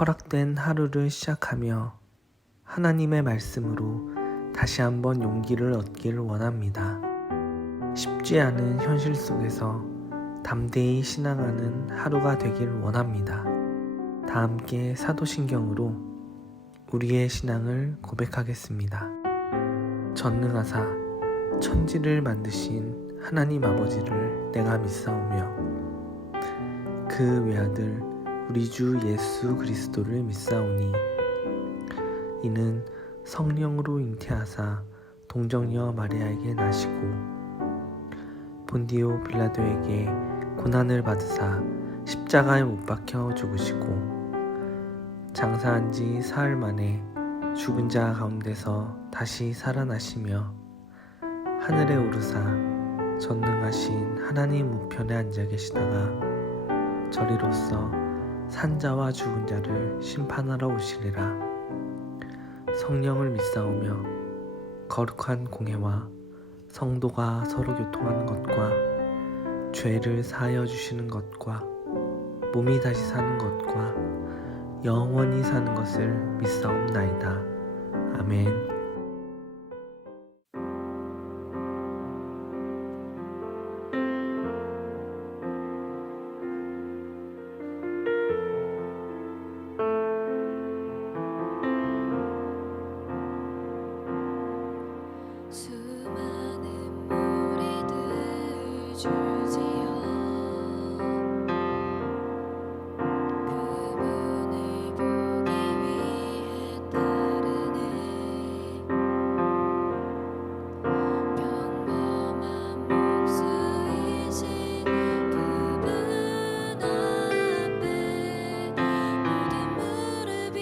허락된 하루를 시작하며 하나님의 말씀으로 다시 한번 용기를 얻기를 원합니다. 쉽지 않은 현실 속에서 담대히 신앙하는 하루가 되길 원합니다. 다 함께 사도신경으로 우리의 신앙을 고백하겠습니다. 전능하사 천지를 만드신 하나님 아버지를 내가 믿사오며 그 외아들 우리 주 예수 그리스도를 믿사오니 이는 성령으로 잉태하사 동정녀 마리아에게 나시고 본디오 빌라도에게 고난을 받으사 십자가에 못 박혀 죽으시고 장사한 지 사흘 만에 죽은 자 가운데서 다시 살아나시며 하늘에 오르사 전능하신 하나님 우편에 앉아 계시다가 저리로서 산자와 죽은 자를 심판하러 오시리라. 성령을 믿사오며 거룩한 공회와 성도가 서로 교통하는 것과 죄를 사하여 주시는 것과 몸이 다시 사는 것과 영원히 사는 것을 믿사옵나이다. 아멘. 수많은 무리들 줄지어 그분을 보기 위해 따르네. 평범한 목수이신 그분 앞에 모든 무릎이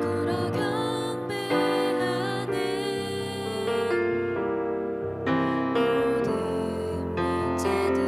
꿇어 경배하네. 모든 문제들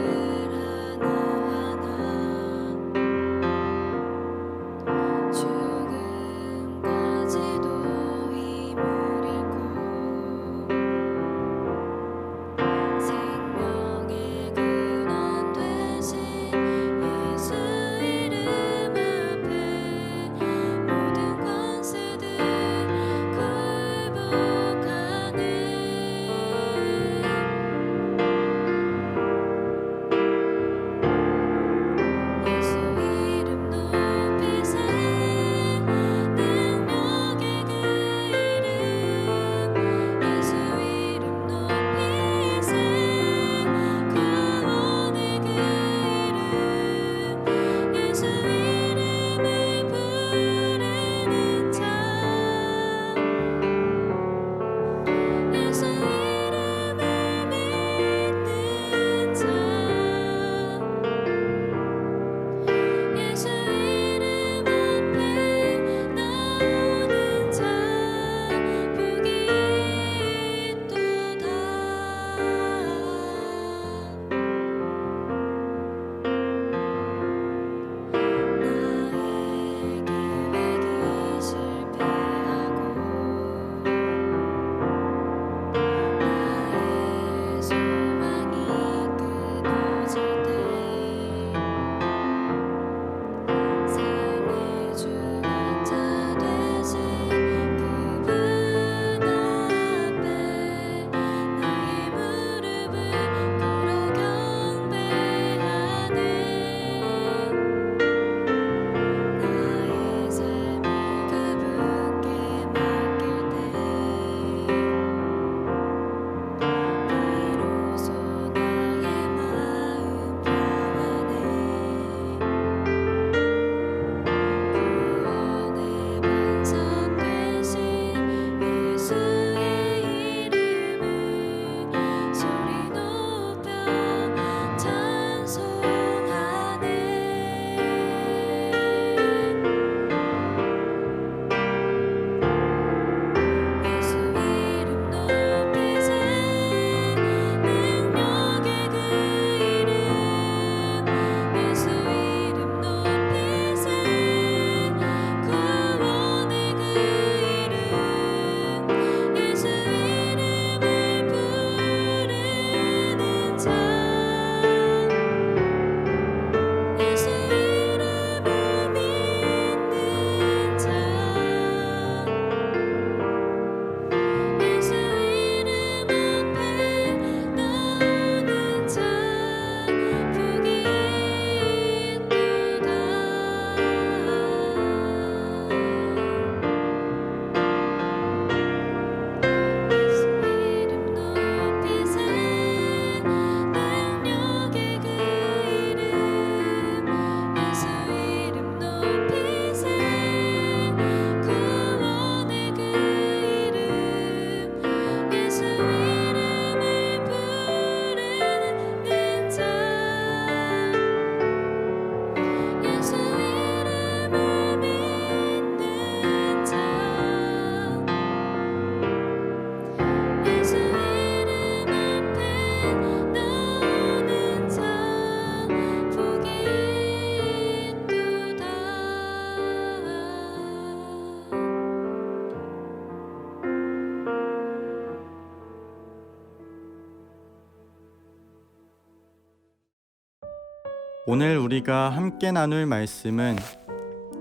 오늘 우리가 함께 나눌 말씀은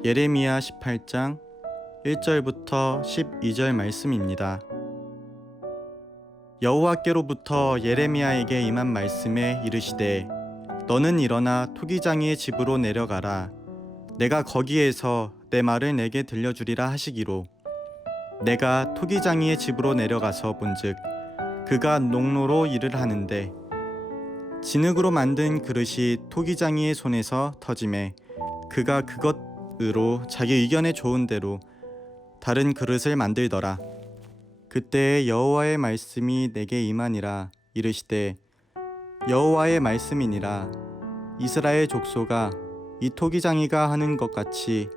예레미야 18장 1절부터 12절 말씀입니다. 여호와께로부터 예레미야에게 임한 말씀에 이르시되 너는 일어나 토기장이의 집으로 내려가라. 내가 거기에서 내 말을 내게 들려주리라 하시기로 내가 토기장이의 집으로 내려가서 본즉 그가 농로로 일을 하는데 진흙으로 만든 그릇이 토기장이의 손에서 터지매 그가 그것으로 자기 의견에 좋은 대로 다른 그릇을 만들더라. 그때 여호와의 말씀이 내게 임하니라. 이르시되 여호와의 말씀이니라. 이스라엘 족속아, 이 토기장이가 하는 것 같이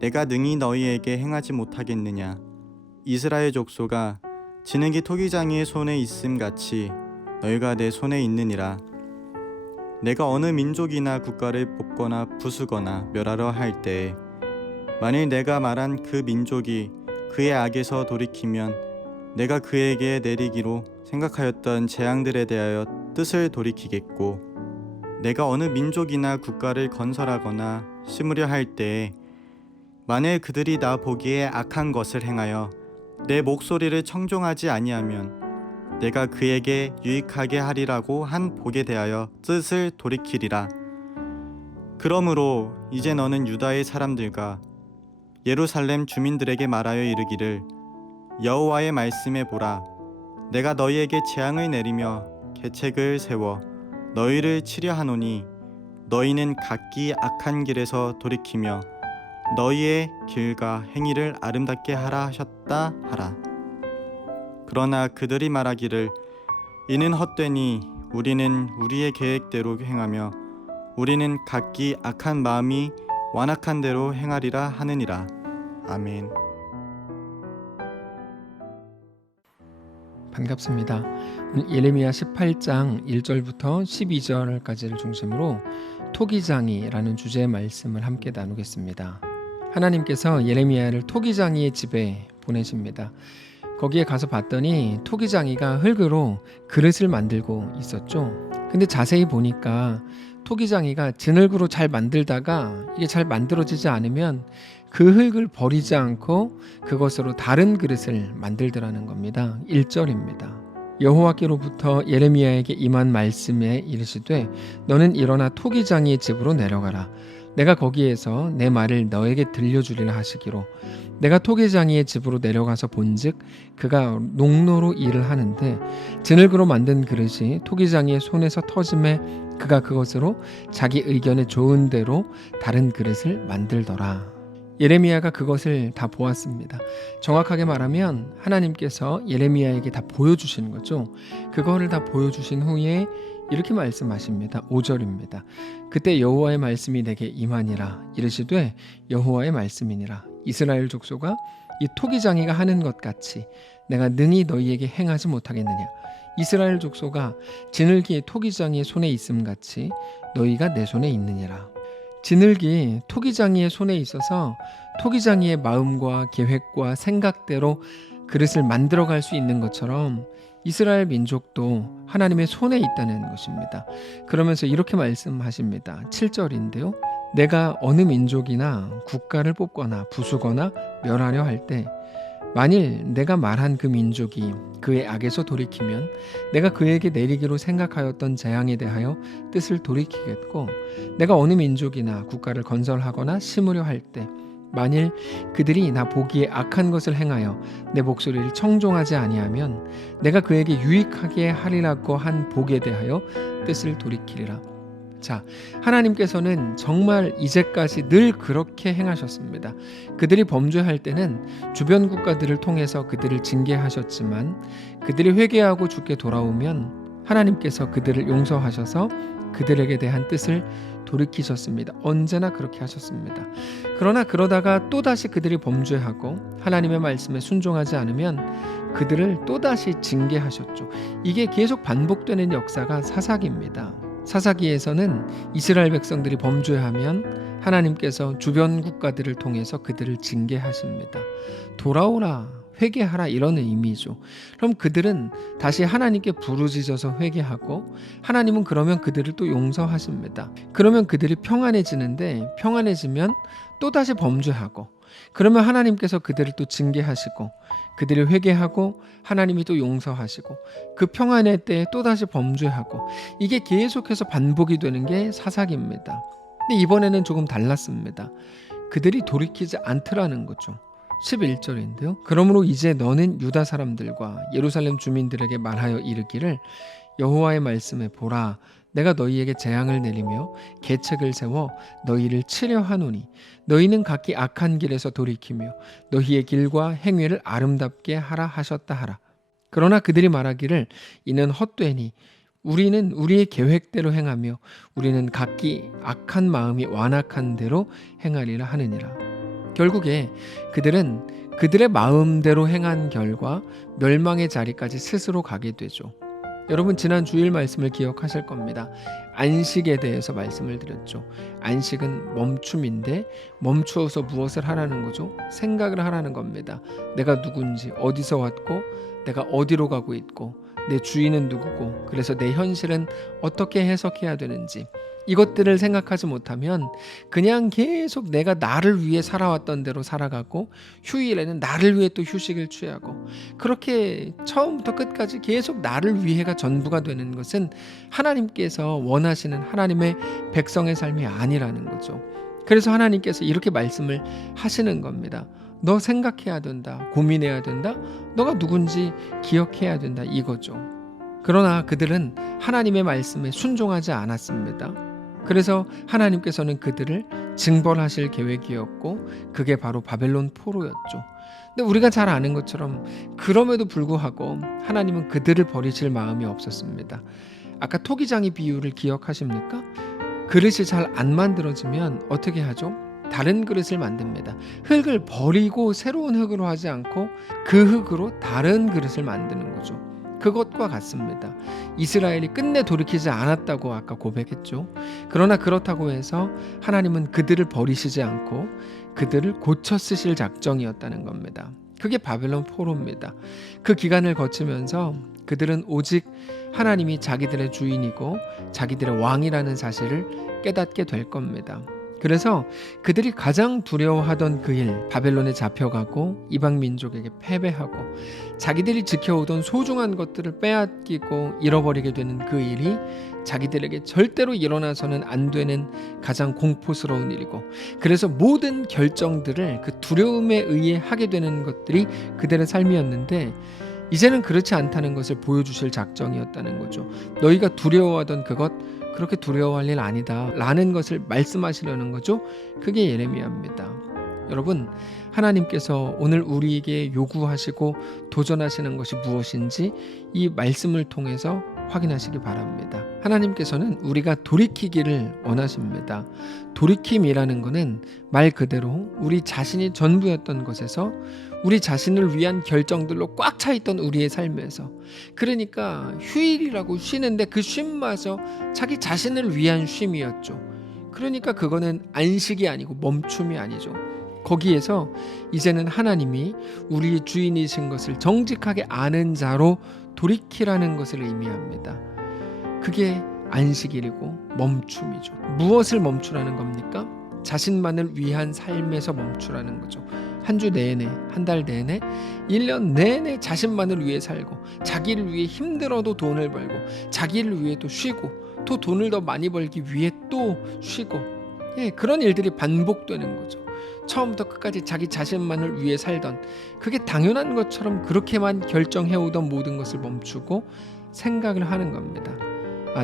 내가 능히 너희에게 행하지 못하겠느냐. 이스라엘 족속아, 진흙이 토기장이의 손에 있음 같이 너희가 내 손에 있느니라. 내가 어느 민족이나 국가를 뽑거나 부수거나 멸하려 할 때에 만일 내가 말한 그 민족이 그의 악에서 돌이키면 내가 그에게 내리기로 생각하였던 재앙들에 대하여 뜻을 돌이키겠고 내가 어느 민족이나 국가를 건설하거나 심으려 할 때에 만일 그들이 나 보기에 악한 것을 행하여 내 목소리를 청종하지 아니하면 내가 그에게 유익하게 하리라고 한 복에 대하여 뜻을 돌이키리라. 그러므로 이제 너는 유다의 사람들과 예루살렘 주민들에게 말하여 이르기를 여호와의 말씀에 보라. 내가 너희에게 재앙을 내리며 계책을 세워 너희를 치려 하노니 너희는 각기 악한 길에서 돌이키며 너희의 길과 행위를 아름답게 하라 하셨다 하라. 그러나 그들이 말하기를 이는 헛되니 우리는 우리의 계획대로 행하며 우리는 각기 악한 마음이 완악한 대로 행하리라 하느니라. 아멘. 반갑습니다. 예레미야 18장 1절부터 12절까지를 중심으로 토기장이라는 주제의 말씀을 함께 나누겠습니다. 하나님께서 예레미야를 토기장이의 집에 보내십니다. 거기에 가서 봤더니 토기장이가 흙으로 그릇을 만들고 있었죠. 근데 자세히 보니까 토기장이가 진흙으로 잘 만들다가 이게 잘 만들어지지 않으면 그 흙을 버리지 않고 그것으로 다른 그릇을 만들더라는 겁니다. 1절입니다. 여호와께로부터 예레미야에게 임한 말씀에 이르시되 너는 일어나 토기장이의 집으로 내려가라. 내가 거기에서 내 말을 너에게 들려주리라 하시기로 내가 토기장이의 집으로 내려가서 본즉 그가 농로로 일을 하는데 진흙으로 만든 그릇이 토기장이의 손에서 터짐에 그가 그것으로 자기 의견에 좋은 대로 다른 그릇을 만들더라. 예레미야가 그것을 다 보았습니다. 정확하게 말하면 하나님께서 예레미야에게 다 보여주시는 거죠. 그거를 다 보여주신 후에 이렇게 말씀하십니다. 5절입니다. 그때 여호와의 말씀이 내게 임하니라. 이르시되 여호와의 말씀이니라. 이스라엘 족속아, 이 토기장이가 하는 것 같이 내가 능히 너희에게 행하지 못하겠느냐. 이스라엘 족속아, 진흙이 토기장이의 손에 있음 같이 너희가 내 손에 있느니라. 진흙이 토기장이의 손에 있어서 토기장이의 마음과 계획과 생각대로 그릇을 만들어갈 수 있는 것처럼 이스라엘 민족도 하나님의 손에 있다는 것입니다. 그러면서 이렇게 말씀하십니다. 7절인데요. 내가 어느 민족이나 국가를 뽑거나 부수거나 멸하려 할 때 만일 내가 말한 그 민족이 그의 악에서 돌이키면 내가 그에게 내리기로 생각하였던 재앙에 대하여 뜻을 돌이키겠고 내가 어느 민족이나 국가를 건설하거나 심으려 할 때 만일 그들이 나 보기에 악한 것을 행하여 내 목소리를 청종하지 아니하면 내가 그에게 유익하게 하리라고 한 복에 대하여 뜻을 돌이키리라. 자, 하나님께서는 정말 이제까지 늘 그렇게 행하셨습니다. 그들이 범죄할 때는 주변 국가들을 통해서 그들을 징계하셨지만 그들이 회개하고 주께 돌아오면 하나님께서 그들을 용서하셔서 그들에게 대한 뜻을 돌이키셨습니다. 언제나 그렇게 하셨습니다. 그러나 그러다가 또다시 그들이 범죄하고 하나님의 말씀에 순종하지 않으면 그들을 또다시 징계하셨죠. 이게 계속 반복되는 역사가 사사기입니다. 사사기에서는 이스라엘 백성들이 범죄하면 하나님께서 주변 국가들을 통해서 그들을 징계하십니다. 돌아오라, 회개하라 이런 의미죠. 그럼 그들은 다시 하나님께 부르짖어서 회개하고 하나님은 그러면 그들을 또 용서하십니다. 그러면 그들이 평안해지는데 평안해지면 또다시 범죄하고 그러면 하나님께서 그들을 또 징계하시고 그들이 회개하고 하나님이 또 용서하시고 그 평안의 때에 또다시 범죄하고 이게 계속해서 반복이 되는 게 사사기입니다. 근데 이번에는 조금 달랐습니다. 그들이 돌이키지 않더라는 거죠. 11절인데요. 그러므로 이제 너는 유다 사람들과 예루살렘 주민들에게 말하여 이르기를 여호와의 말씀에 보라 내가 너희에게 재앙을 내리며 계책을 세워 너희를 치려 하노니 너희는 각기 악한 길에서 돌이키며 너희의 길과 행위를 아름답게 하라 하셨다 하라. 그러나 그들이 말하기를 이는 헛되니 우리는 우리의 계획대로 행하며 우리는 각기 악한 마음이 완악한 대로 행하리라 하느니라. 결국에 그들은 그들의 마음대로 행한 결과 멸망의 자리까지 스스로 가게 되죠. 여러분 지난 주일 말씀을 기억하실 겁니다. 안식에 대해서 말씀을 드렸죠. 안식은 멈춤인데 멈추어서 무엇을 하라는 거죠? 생각을 하라는 겁니다. 내가 누군지, 어디서 왔고 내가 어디로 가고 있고 내 주인은 누구고 그래서 내 현실은 어떻게 해석해야 되는지 이것들을 생각하지 못하면 그냥 계속 내가 나를 위해 살아왔던 대로 살아가고 휴일에는 나를 위해 또 휴식을 취하고 그렇게 처음부터 끝까지 계속 나를 위해가 전부가 되는 것은 하나님께서 원하시는 하나님의 백성의 삶이 아니라는 거죠. 그래서 하나님께서 이렇게 말씀을 하시는 겁니다. 너 생각해야 된다. 고민해야 된다. 너가 누군지 기억해야 된다. 이거죠. 그러나 그들은 하나님의 말씀에 순종하지 않았습니다. 그래서 하나님께서는 그들을 징벌하실 계획이었고 그게 바로 바벨론 포로였죠. 근데 우리가 잘 아는 것처럼 그럼에도 불구하고 하나님은 그들을 버리실 마음이 없었습니다. 아까 토기장이 비유를 기억하십니까? 그릇이 잘 안 만들어지면 어떻게 하죠? 다른 그릇을 만듭니다. 흙을 버리고 새로운 흙으로 하지 않고 그 흙으로 다른 그릇을 만드는 거죠. 그것과 같습니다. 이스라엘이 끝내 돌이키지 않았다고 아까 고백했죠. 그러나 그렇다고 해서 하나님은 그들을 버리시지 않고 그들을 고쳐 쓰실 작정이었다는 겁니다. 그게 바벨론 포로입니다. 그 기간을 거치면서 그들은 오직 하나님이 자기들의 주인이고 자기들의 왕이라는 사실을 깨닫게 될 겁니다. 그래서 그들이 가장 두려워하던 그 일, 바벨론에 잡혀가고 이방 민족에게 패배하고 자기들이 지켜오던 소중한 것들을 빼앗기고 잃어버리게 되는 그 일이 자기들에게 절대로 일어나서는 안 되는 가장 공포스러운 일이고 그래서 모든 결정들을 그 두려움에 의해 하게 되는 것들이 그들의 삶이었는데 이제는 그렇지 않다는 것을 보여주실 작정이었다는 거죠. 너희가 두려워하던 그것 그렇게 두려워할 일 아니다 라는 것을 말씀하시려는 거죠. 그게 예레미야입니다. 여러분 하나님께서 오늘 우리에게 요구하시고 도전하시는 것이 무엇인지 이 말씀을 통해서 확인하시기 바랍니다. 하나님께서는 우리가 돌이키기를 원하십니다. 돌이킴이라는 것은 말 그대로 우리 자신이 전부였던 것에서 우리 자신을 위한 결정들로 꽉 차 있던 우리의 삶에서 그러니까 휴일이라고 쉬는데 그 쉼마저 자기 자신을 위한 쉼이었죠. 그러니까 그거는 안식이 아니고 멈춤이 아니죠. 거기에서 이제는 하나님이 우리의 주인이신 것을 정직하게 아는 자로 돌이키라는 것을 의미합니다. 그게 안식일이고 멈춤이죠. 무엇을 멈추라는 겁니까? 자신만을 위한 삶에서 멈추라는 거죠. 한 주 내내, 한 달 내내, 1년 내내 자신만을 위해 살고 자기를 위해 힘들어도 돈을 벌고 자기를 위해 또 쉬고 또 돈을 더 많이 벌기 위해 또 쉬고 그런 일들이 반복되는 거죠. 처음부터 끝까지 자기 자신만을 위해 살던 그게 당연한 것처럼 그렇게만 결정해오던 모든 것을 멈추고 생각을 하는 겁니다.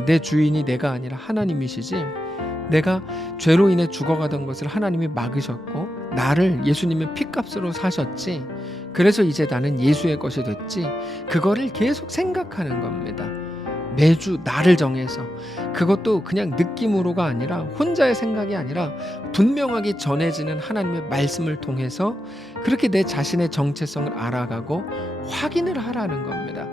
내 주인이 내가 아니라 하나님이시지 내가 죄로 인해 죽어가던 것을 하나님이 막으셨고 나를 예수님의 피값으로 사셨지 그래서 이제 나는 예수의 것이 됐지 그거를 계속 생각하는 겁니다. 매주 나를 정해서 그것도 그냥 느낌으로가 아니라 혼자의 생각이 아니라 분명하게 전해지는 하나님의 말씀을 통해서 그렇게 내 자신의 정체성을 알아가고 확인을 하라는 겁니다.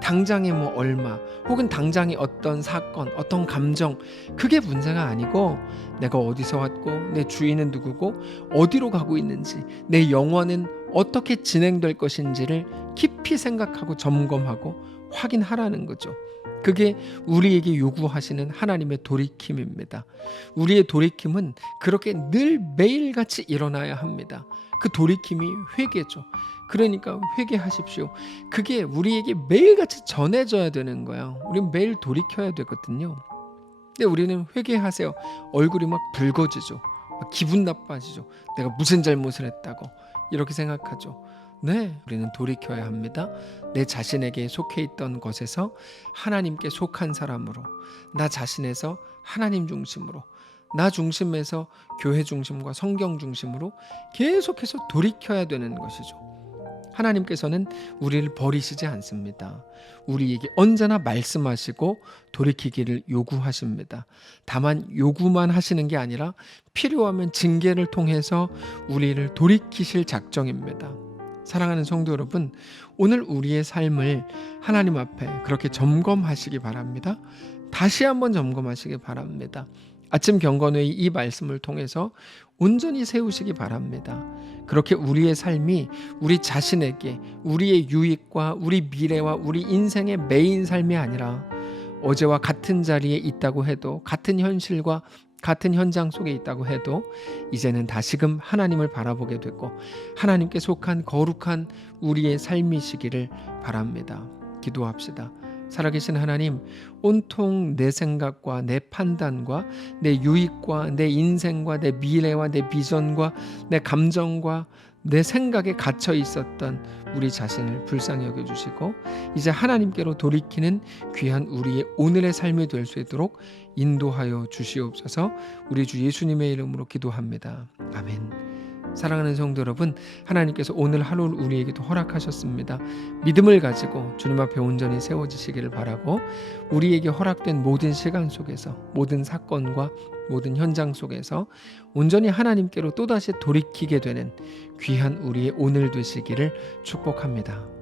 당장에 뭐 얼마 혹은 당장에 어떤 사건 어떤 감정 그게 문제가 아니고 내가 어디서 왔고 내 주인은 누구고 어디로 가고 있는지 내 영혼은 어떻게 진행될 것인지를 깊이 생각하고 점검하고 확인하라는 거죠. 그게 우리에게 요구하시는 하나님의 돌이킴입니다. 우리의 돌이킴은 그렇게 늘 매일같이 일어나야 합니다. 그 돌이킴이 회개죠. 그러니까 회개하십시오. 그게 우리에게 매일같이 전해져야 되는 거예요. 우리는 매일 돌이켜야 되거든요. 근데 우리는 회개하세요. 얼굴이 막 붉어지죠. 막 기분 나빠지죠. 내가 무슨 잘못을 했다고 이렇게 생각하죠. 네, 우리는 돌이켜야 합니다. 내 자신에게 속해 있던 것에서 하나님께 속한 사람으로, 나 자신에서 하나님 중심으로, 나 중심에서 교회 중심과 성경 중심으로 계속해서 돌이켜야 되는 것이죠. 하나님께서는 우리를 버리시지 않습니다. 우리에게 언제나 말씀하시고 돌이키기를 요구하십니다. 다만 요구만 하시는 게 아니라 필요하면 징계를 통해서 우리를 돌이키실 작정입니다. 사랑하는 성도 여러분, 오늘 우리의 삶을 하나님 앞에 그렇게 점검하시기 바랍니다. 다시 한번 점검하시기 바랍니다. 아침 경건회의 이 말씀을 통해서 온전히 세우시기 바랍니다. 그렇게 우리의 삶이 우리 자신에게 우리의 유익과 우리 미래와 우리 인생의 메인 삶이 아니라 어제와 같은 자리에 있다고 해도, 같은 현실과 같은 현장 속에 있다고 해도 이제는 다시금 하나님을 바라보게 되고 하나님께 속한 거룩한 우리의 삶이시기를 바랍니다. 기도합시다. 살아계신 하나님, 온통 내 생각과 내 판단과 내 유익과 내 인생과 내 미래와 내 비전과 내 감정과 내 생각에 갇혀 있었던 우리 자신을 불쌍히 여겨주시고 이제 하나님께로 돌이키는 귀한 우리의 오늘의 삶이 될 수 있도록 인도하여 주시옵소서. 우리 주 예수님의 이름으로 기도합니다. 아멘. 사랑하는 성도 여러분, 하나님께서 오늘 하루를 우리에게도 허락하셨습니다. 믿음을 가지고 주님 앞에 온전히 세워지시기를 바라고 우리에게 허락된 모든 시간 속에서, 모든 사건과 모든 현장 속에서 온전히 하나님께로 또다시 돌이키게 되는 귀한 우리의 오늘 되시기를 축복합니다.